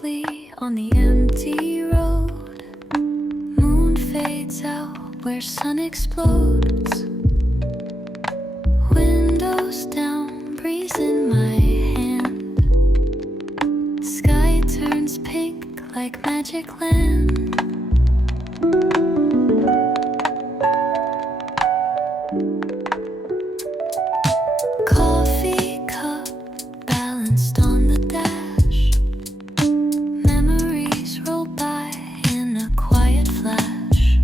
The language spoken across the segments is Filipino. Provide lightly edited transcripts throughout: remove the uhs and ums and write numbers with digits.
softly on the empty road. Moon fades out where sun explodes. Windows down, breeze in my hand. Sky turns pink like magic land. Coffee cup balanced on the dash. Memories roll by in a quiet flash.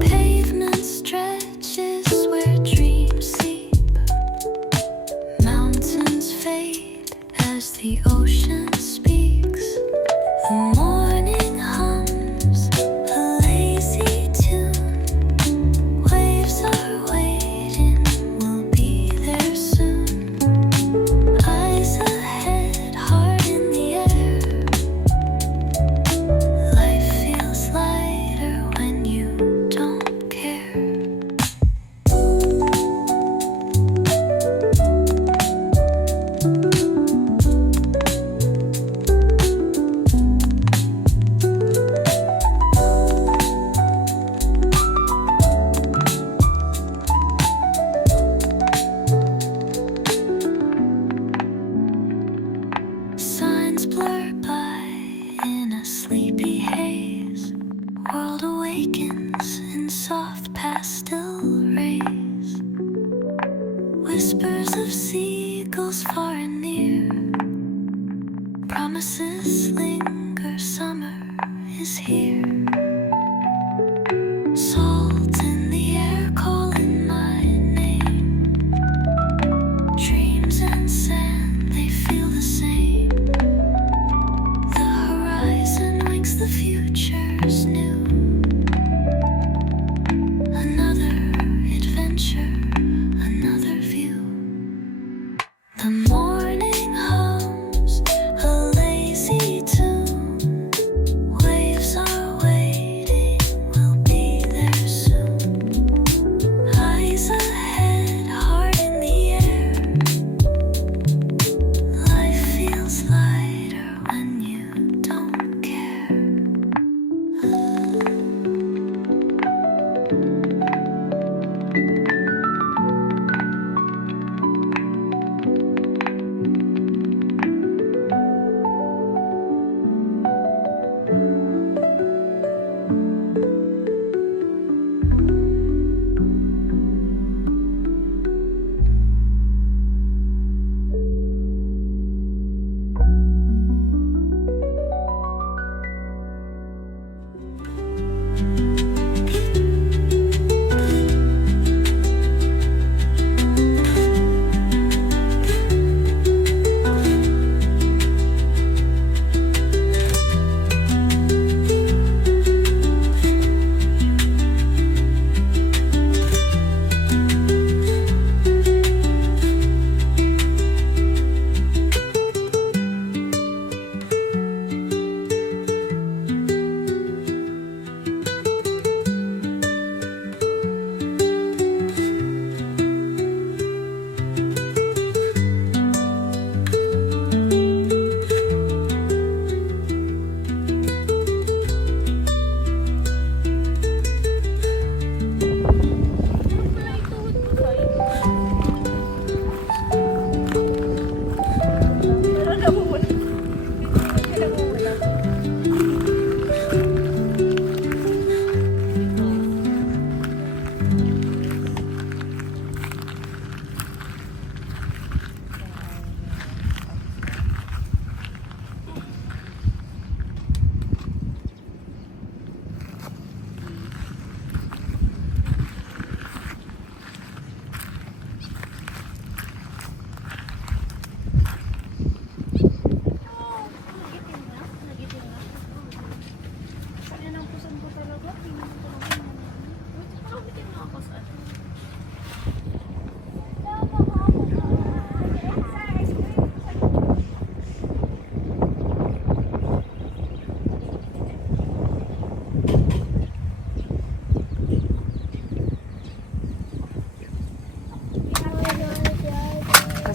Pavement stretches where dreams sleep. Mountains fade as the ocean speaks. The morning hums a lazy tune. Waves are waiting, we'll be there soon. Eyes ahead, heart in the air. Life feels lighter when you don't care. Signs blur by in a sleepy haze. World awakens in soft pastel rays. Whispers of seagulls far and near. Promises linger, summer is here. Salt in the air calling my name. Dreams and sand, they feel the same. The horizon winks, the future's new. Another adventure, another view. The morning hums a lazy tune. Waves are waiting, we'll be there soon. Eyes ahead, heart in the air. Life feels lighter when you don't care.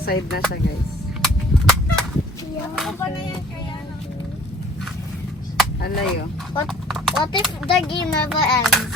Side na siya, guys. Ako ba na yan kaya? Alayo. What if the game never ends?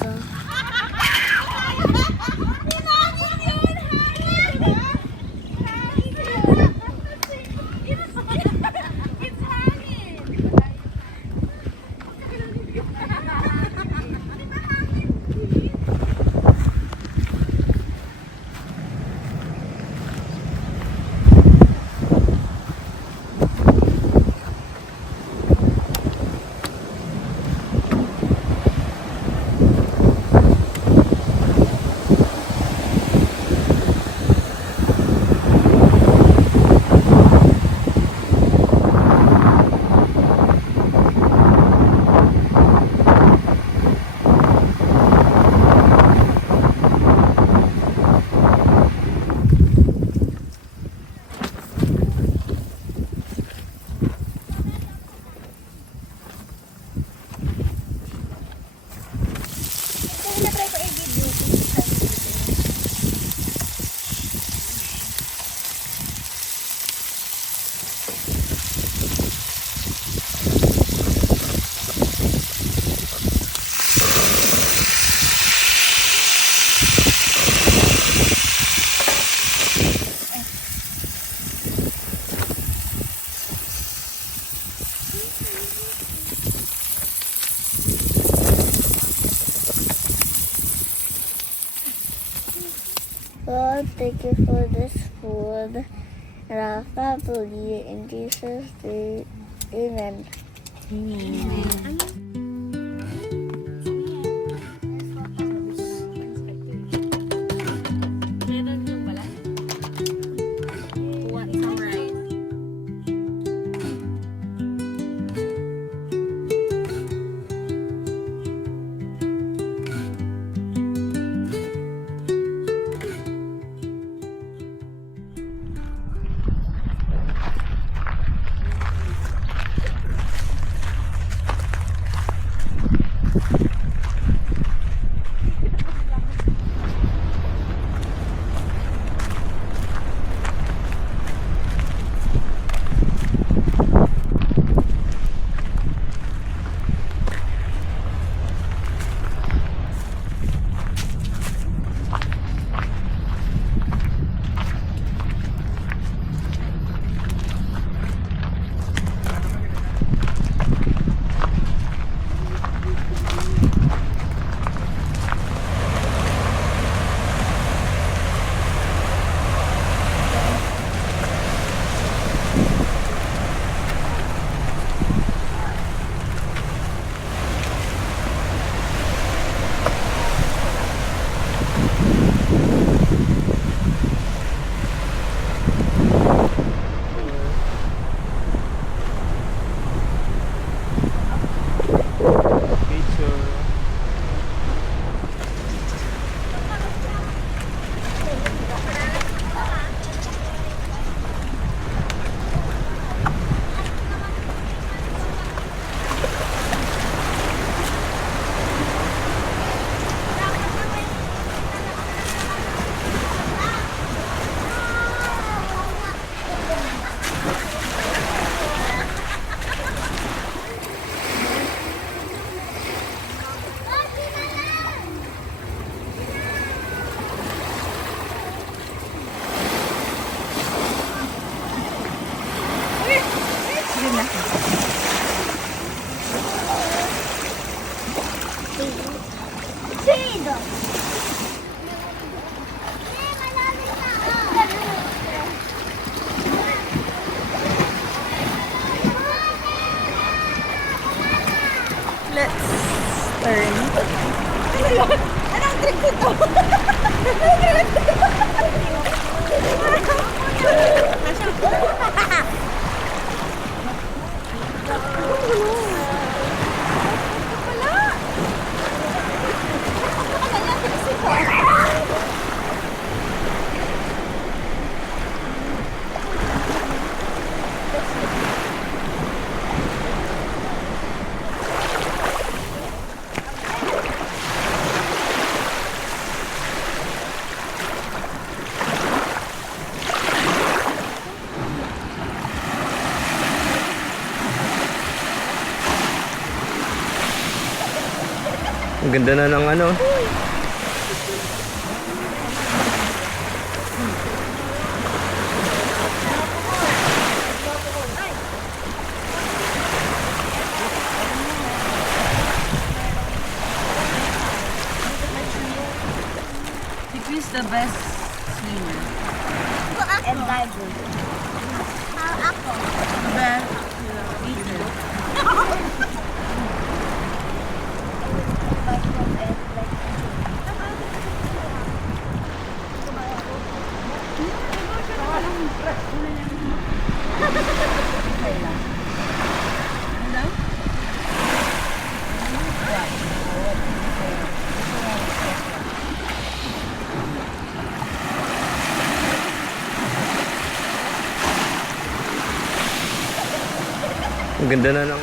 Lord, thank you for this food and our family. In Jesus' name, amen. Let's turn. Anong drink ito? Ang ganda na ng ano. Who is the best swimmer? And diver. Ako. The best eater. Ang ganda na ng...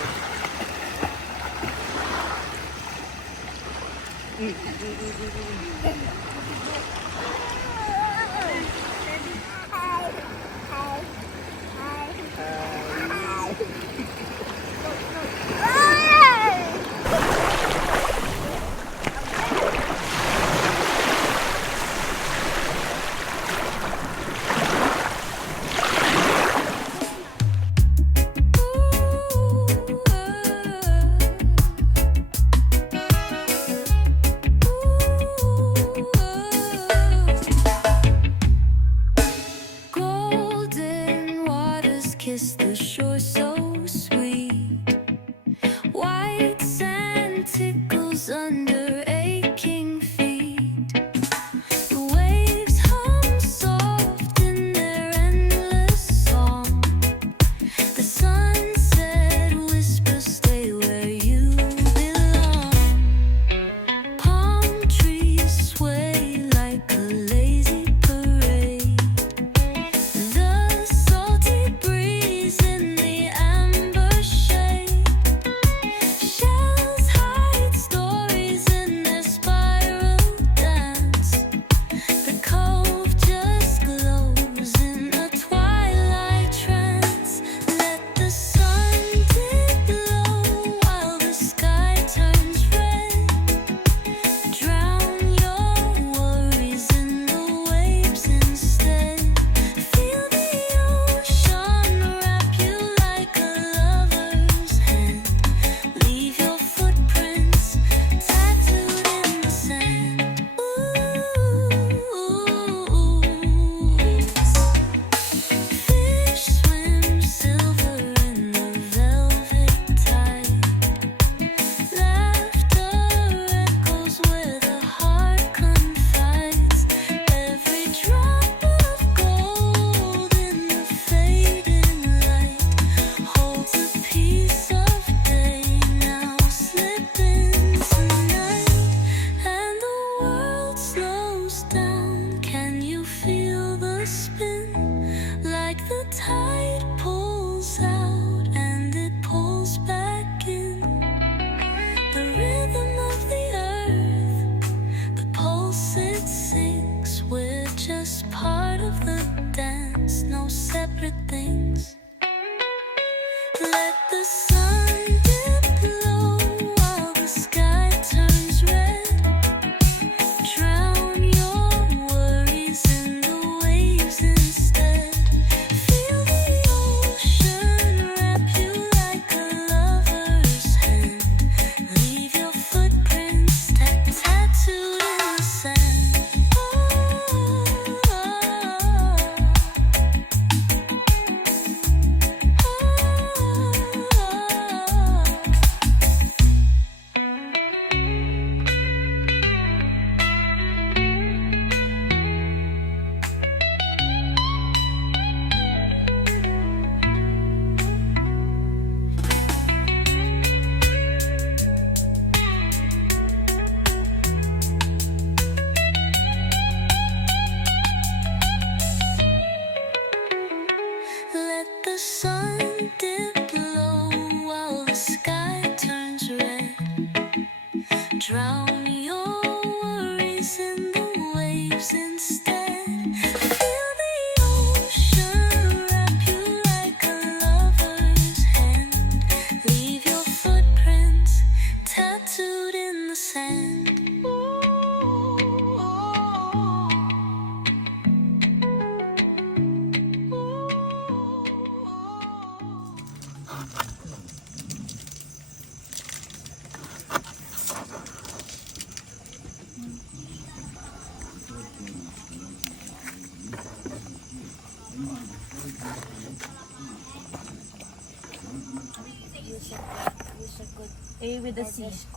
A with a C. Use a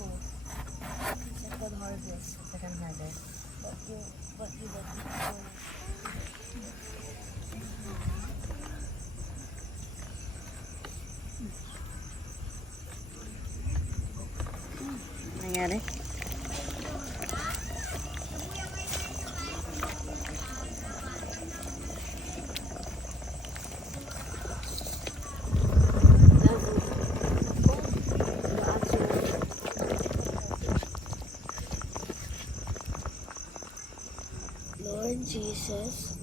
good harvest. Second harvest. What you would Nangyari? Lord Jesus,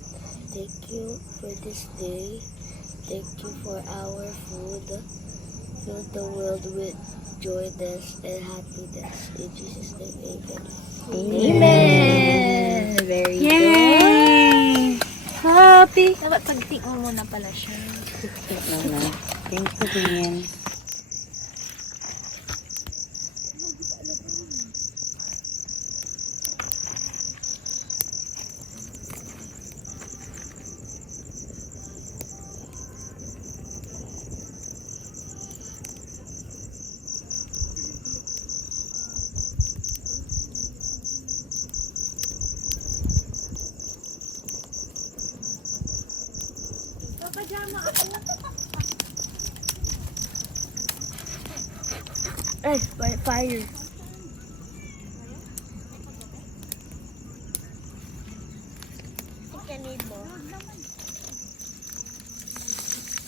thank you for this day. Thank you for our food. Fill the world with joyness and happiness. In Jesus' name, amen. Amen! Very Yay! Happy! Dapat pagtik mo muna pala siya. Thank you, Tin. Ay, by fire. I need more.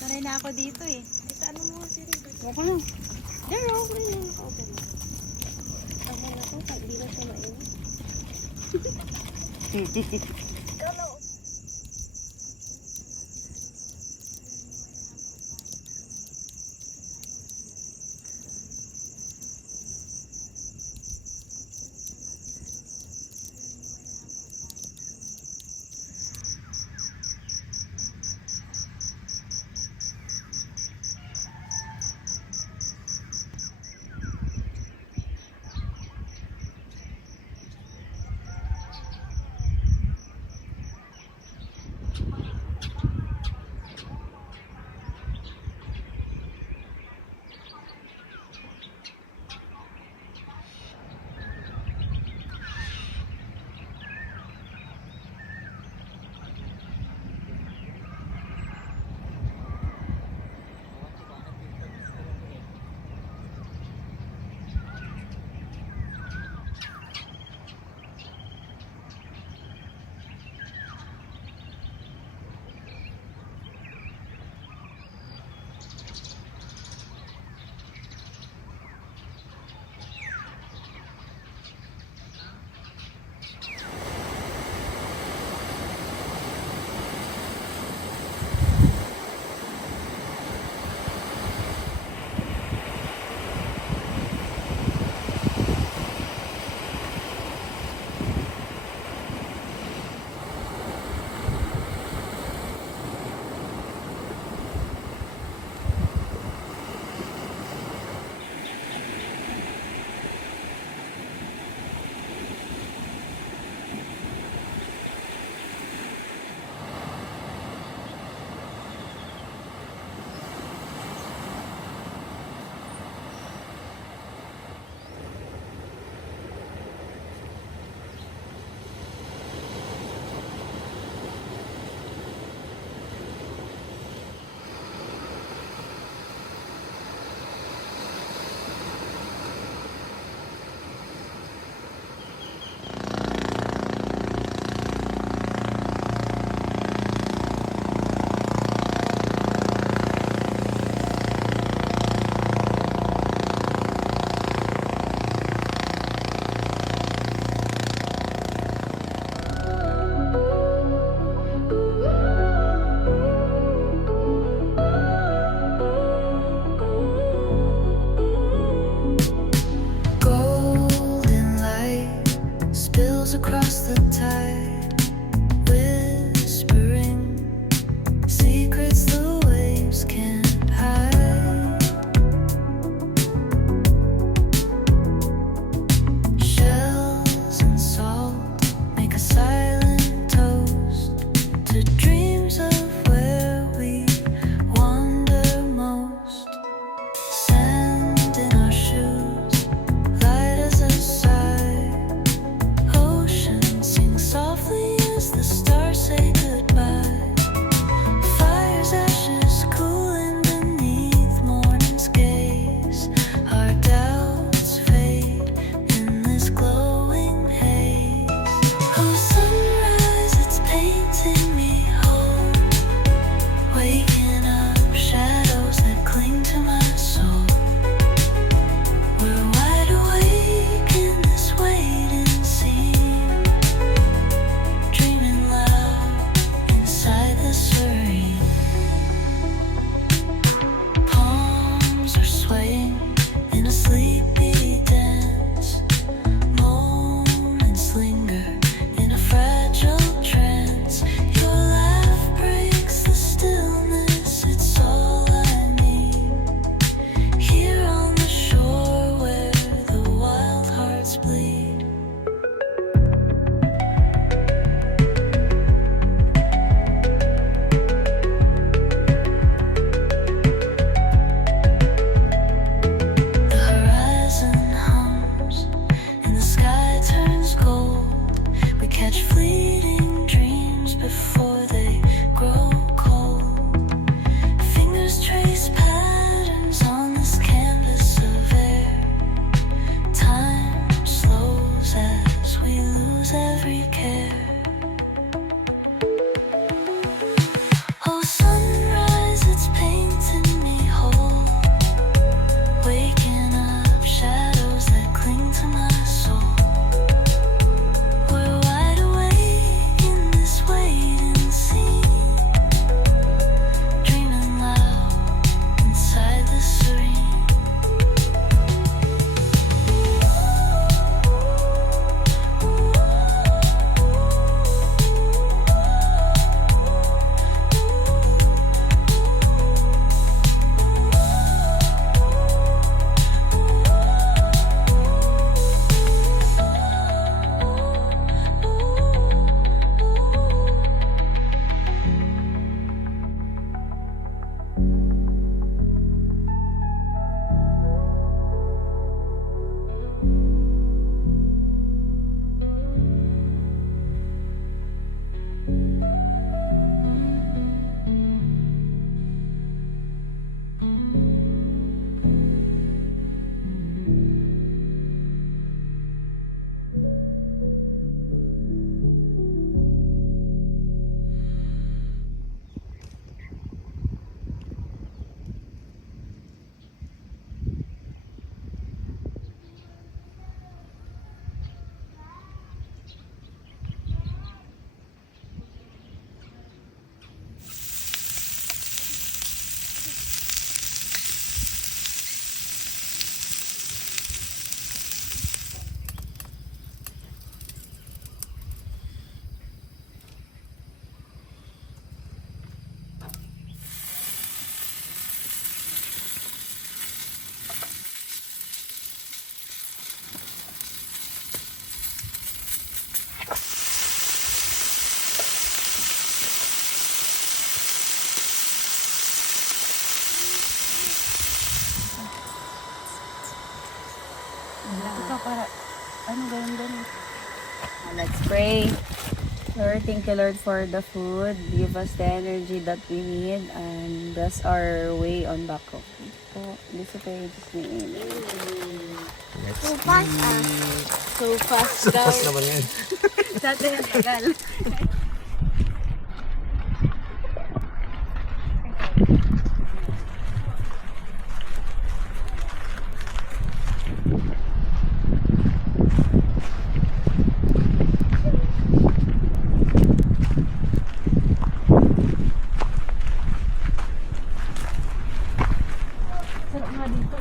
Sanay na ako dito eh. Ito ano mo si River? Okay lang. There, okay lang. Okay lang. Tama na to, pag di na siya mainit. soul. We're wide awake in this wait and see, dreaming loud inside the serene. Palms are swaying in a sleepy dance. Moments linger in a fragile trance. Your laugh breaks the stillness. It's all I need. Here on the shore where the wild hearts bleed. The horizon hums and the sky turns gold. We catch fleeting dreams before they grow cold. Fingers trace patterns on this canvas of air. Time slows as we lose every care. Oh, sunrise, it's painting me whole. Waking up shadows that cling to my soul. We're wide awake in this wait and see, dreaming loud inside the serene. Ikaw para, ano ganun? Let's pray. Lord, thank you, Lord, for the food. Give us the energy that we need and bless our way on back home. So, this is very So fast So fast daw. naman yan. Sa atin ang tagal. Sarap nga dito.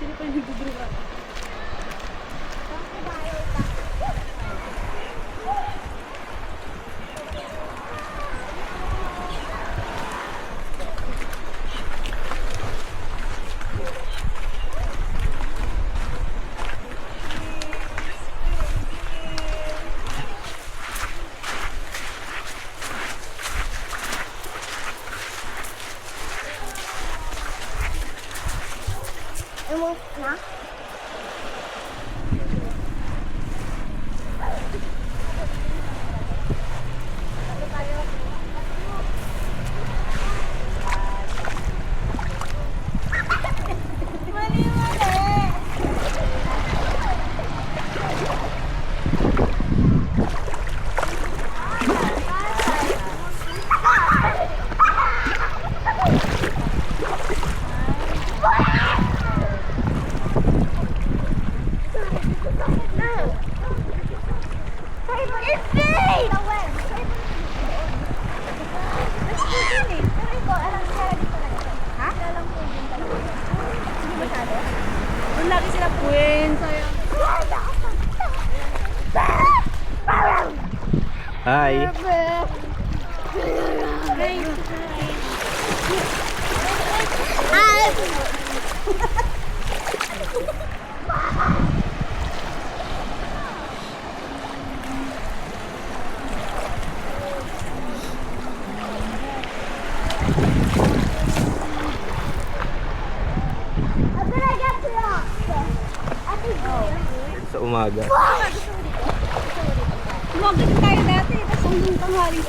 Sino pa yung nagdudruga? Na? Sa umaga. Tumagod tayo dati, tapos hanggang tanghali.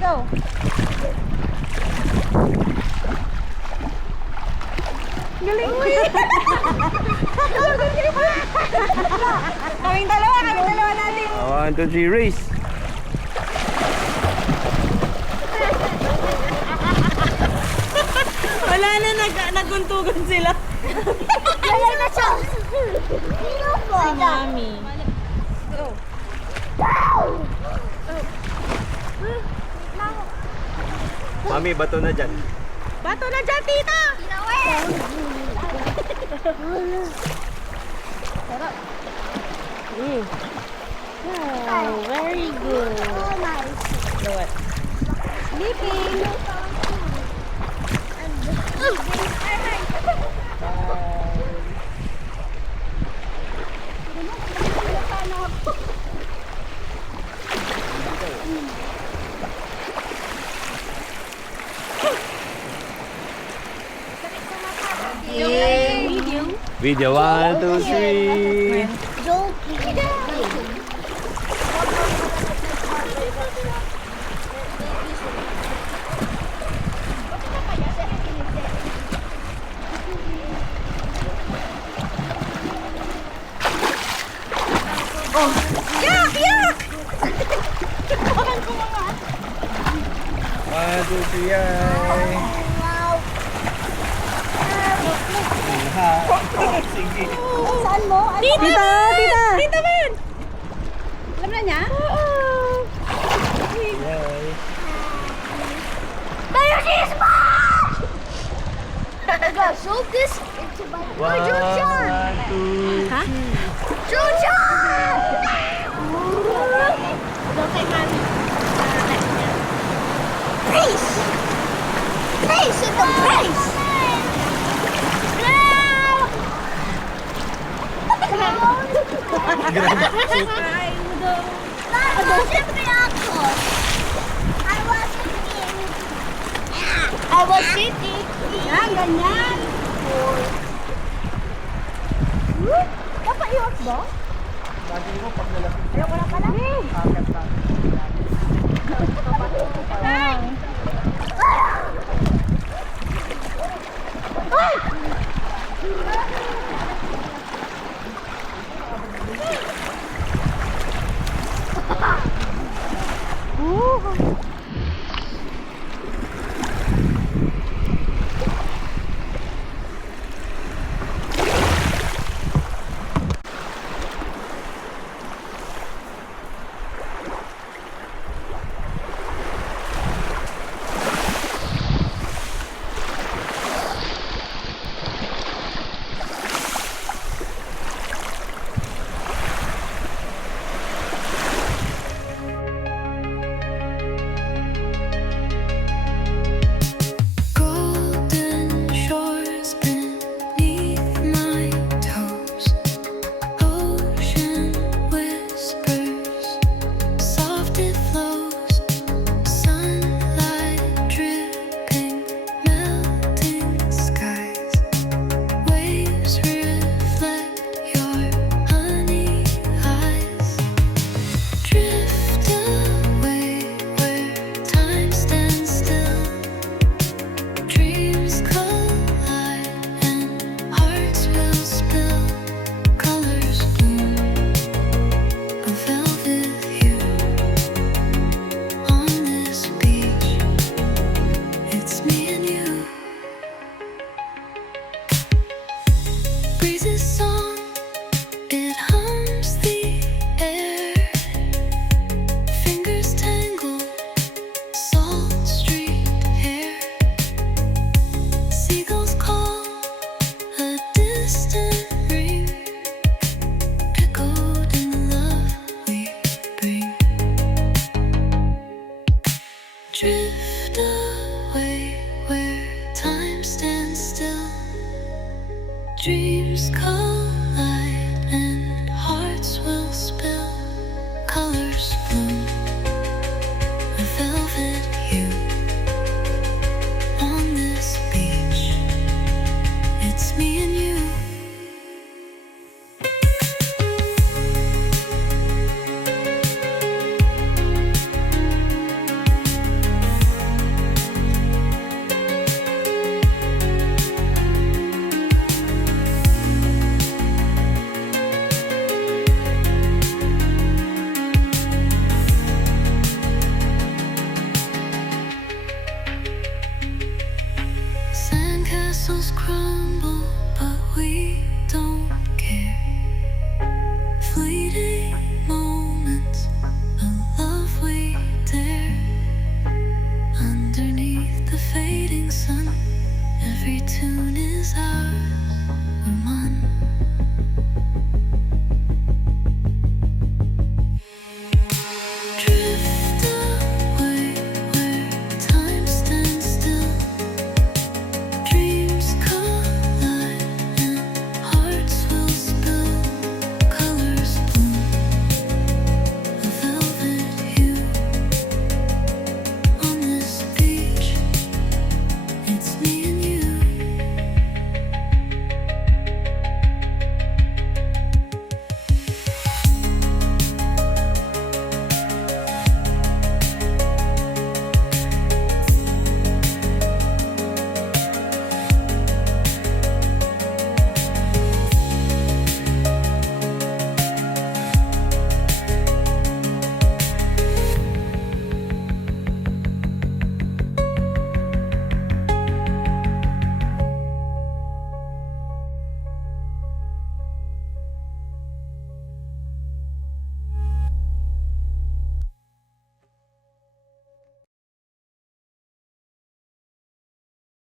Go. Galing mo yun. Kaming dalawa natin. 1, 2, 3, race! Wala na, naguntugan sila. Galing na siya. Si Mami. Mami, bato na dyan. Bato na dyan, tita! Oh, very good. Oh, nice. What? Sleeping. Video 1, 2, 3. Yak! Yak! 1, 2, 3, ay. Sige. Saan mo? Tita! Tita! Tita Ben! Alam na niya? Yay. Tayo si Smash! Go, show this into my... 1, 2, Huh? Chuchan! Don't take my... Face! Face in the face! I was sitting. Yan, ganyan. Dapat iwas ba? Ayoko na pala. Ay!